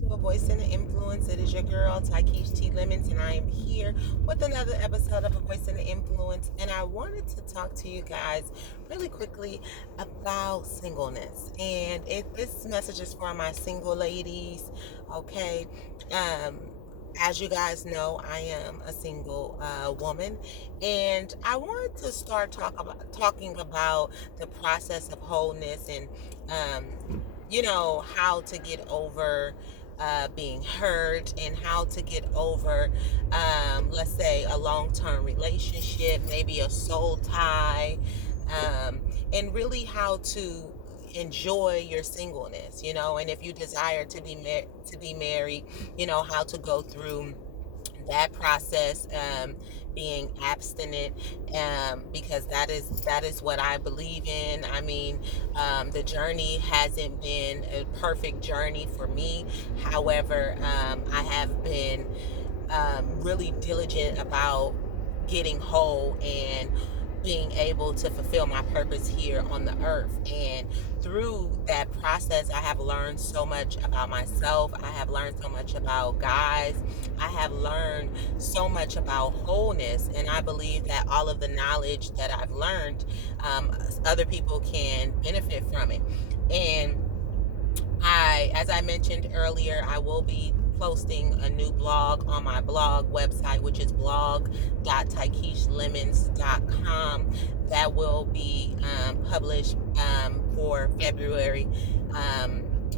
To A Voice in the Influence. It is your girl, Tykeesh T. Lemons, and I am here with another episode of A Voice in the Influence. And I wanted to talk to you guys really quickly about singleness. And this message is for my single ladies, okay? Um, as you guys know, I am a single woman, and I wanted to start talking about the process of wholeness and how to get over being hurt and how to get over, let's say, a long-term relationship, maybe a soul tie, um, and really how to enjoy your singleness, and if you desire to be married, how to go through that process, being abstinent, because that is what I believe in. I mean, the journey hasn't been a perfect journey for me. However, I have been really diligent about getting whole and being able to fulfill my purpose here on the earth. And through that process, I have learned so much about myself. I have learned so much about guys. I have learned so much about wholeness. And I believe that all of the knowledge that I've learned, other people can benefit from it. And as I mentioned earlier, I will be posting a new blog on my blog website, which is blog.tykeeshlemons.com. That will be published for February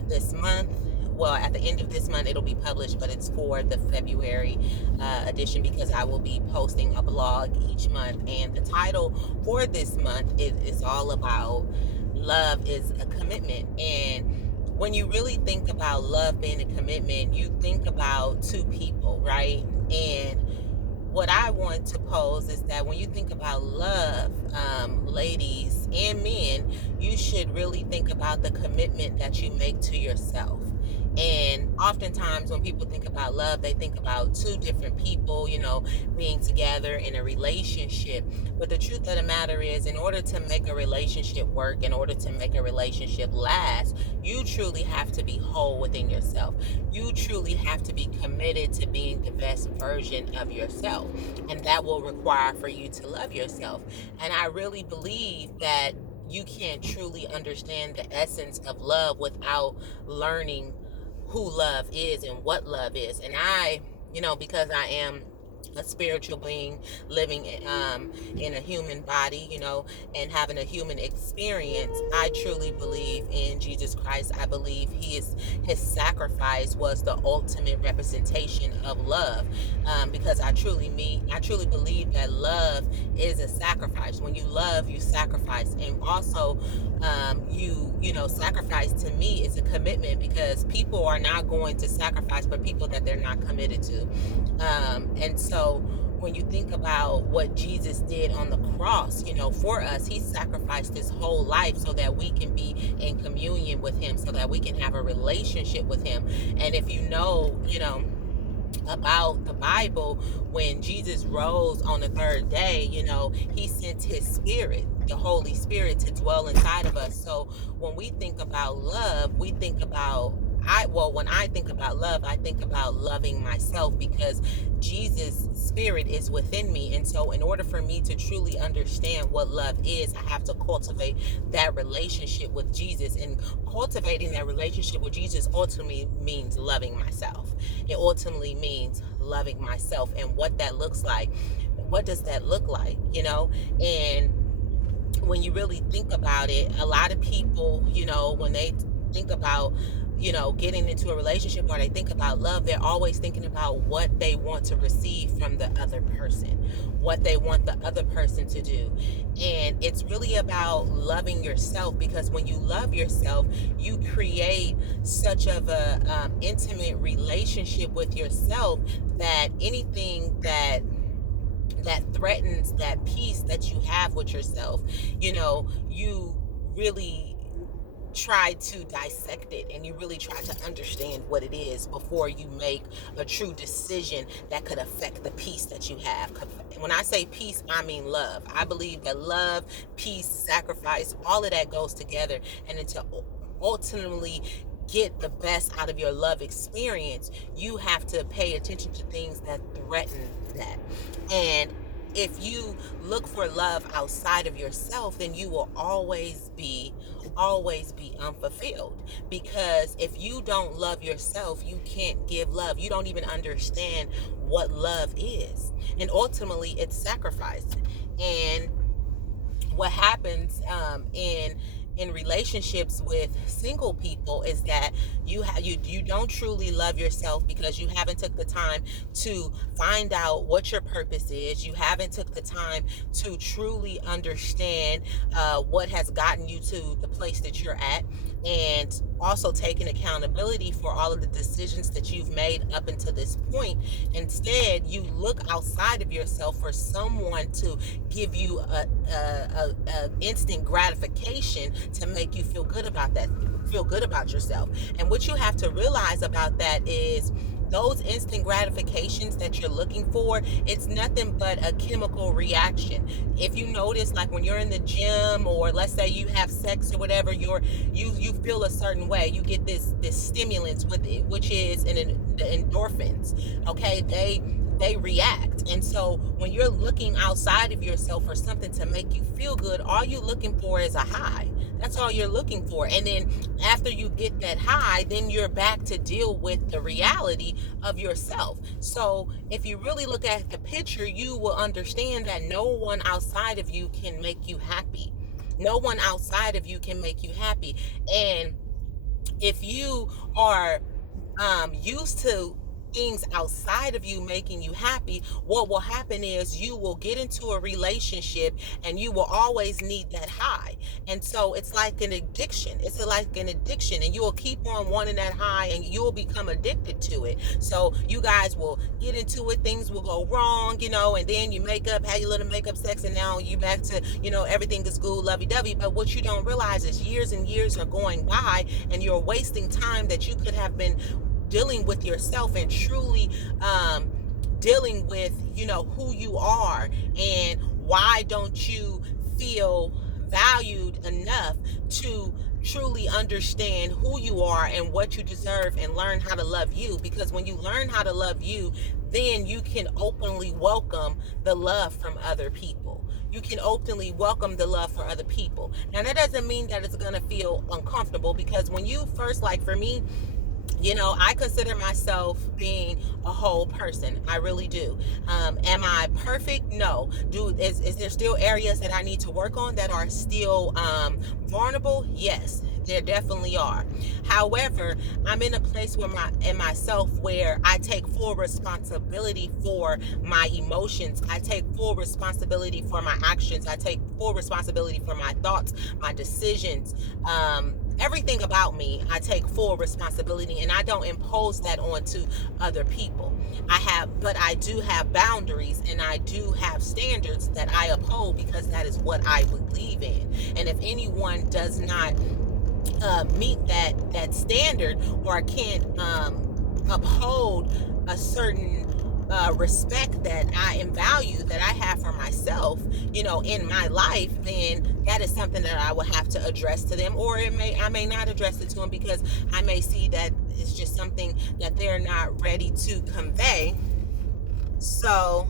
this month. Well, at the end of this month, it'll be published, but it's for the February edition, because I will be posting a blog each month. And the title for this month is all about love is a commitment. And when you really think about love being a commitment, you think about two people, right? And what I want to pose is that when you think about love, ladies and men, you should really think about the commitment that you make to yourself. And oftentimes when people think about love, they think about two different people, being together in a relationship. But the truth of the matter is, in order to make a relationship work, in order to make a relationship last, you truly have to be whole within yourself. You truly have to be committed to being the best version of yourself. And that will require for you to love yourself. And I really believe that you can't truly understand the essence of love without learning who love is and what love is. And because I am a spiritual being living in a human body, and having a human experience, I truly believe in Jesus Christ. I believe his sacrifice was the ultimate representation of love, because I truly believe that love is a sacrifice. When you love, you sacrifice. And also, sacrifice to me is a commitment, because people are not going to sacrifice for people that they're not committed to. And so when you think about what Jesus did on the cross, for us, he sacrificed his whole life so that we can be in communion with him, so that we can have a relationship with him. And if about the Bible, when Jesus rose on the third day, he sent his spirit, the Holy Spirit, to dwell inside of us. So when we think about love, we think about when I think about love, I think about loving myself, because Jesus' spirit is within me. And so in order for me to truly understand what love is, I have to cultivate that relationship with Jesus. And cultivating that relationship with Jesus ultimately means loving myself. It ultimately means loving myself. And what that looks like, what does that look like, And when you really think about it, a lot of people, when they think about getting into a relationship, or they think about love, they're always thinking about what they want to receive from the other person, what they want the other person to do. And it's really about loving yourself, because when you love yourself, you create such of a intimate relationship with yourself, that anything that threatens that peace that you have with yourself, you really try to dissect it, and you really try to understand what it is before you make a true decision that could affect the peace that you have. When I say peace, I mean love. I believe that love, peace, sacrifice, all of that goes together, and to ultimately get the best out of your love experience, you have to pay attention to things that threaten that. And if you look for love outside of yourself, then you will always be unfulfilled. Because if you don't love yourself, you can't give love. You don't even understand what love is. And ultimately, it's sacrifice. And what happens in relationships with single people is that you don't truly love yourself, because you haven't took the time to find out what your purpose is. You haven't took the time to truly understand what has gotten you to the place that you're at, and also taking accountability for all of the decisions that you've made up until this point. Instead, you look outside of yourself for someone to give you a instant gratification to make you feel good about yourself. And what you have to realize about that is those instant gratifications that you're looking for, it's nothing but a chemical reaction. If you notice, like when you're in the gym, or let's say you have sex or whatever, you feel a certain way. You get this stimulants with it, which is the endorphins. Okay, they react. And so when you're looking outside of yourself for something to make you feel good, all you're looking for is a high. That's all you're looking for. And then after you get that high, then you're back to deal with the reality of yourself. So if you really look at the picture, you will understand that no one outside of you can make you happy. No one outside of you can make you happy. And if you are used to things outside of you making you happy, what will happen is you will get into a relationship and you will always need that high. And so it's like an addiction. It's like an addiction, and you will keep on wanting that high, and you will become addicted to it. So you guys will get into it, things will go wrong, and then you make up, have your little makeup sex, and now you back to, everything is cool, lovey-dovey. But what you don't realize is years and years are going by, and you're wasting time that you could have been dealing with yourself and truly dealing with who you are, and why don't you feel valued enough to truly understand who you are and what you deserve, and learn how to love you. Because when you learn how to love you, then you can openly welcome the love from other people. You can openly welcome the love for other people. Now, that doesn't mean that it's going to feel uncomfortable, because when you first, like for me, I consider myself being a whole person. I really do. Am I perfect? No. Is there still areas that I need to work on that are still vulnerable? Yes, there definitely are. However, I'm in a place in myself where I take full responsibility for my emotions. I take full responsibility for my actions. I take full responsibility for my thoughts, my decisions. Everything about me, I take full responsibility, and I don't impose that onto other people. But I do have boundaries, and I do have standards that I uphold, because that is what I believe in. And if anyone does not meet that standard, or can't uphold a certain respect that I am value that I have for myself, in my life, then that is something that I will have to address to them, or I may not address it to them, because I may see that it's just something that they're not ready to convey. So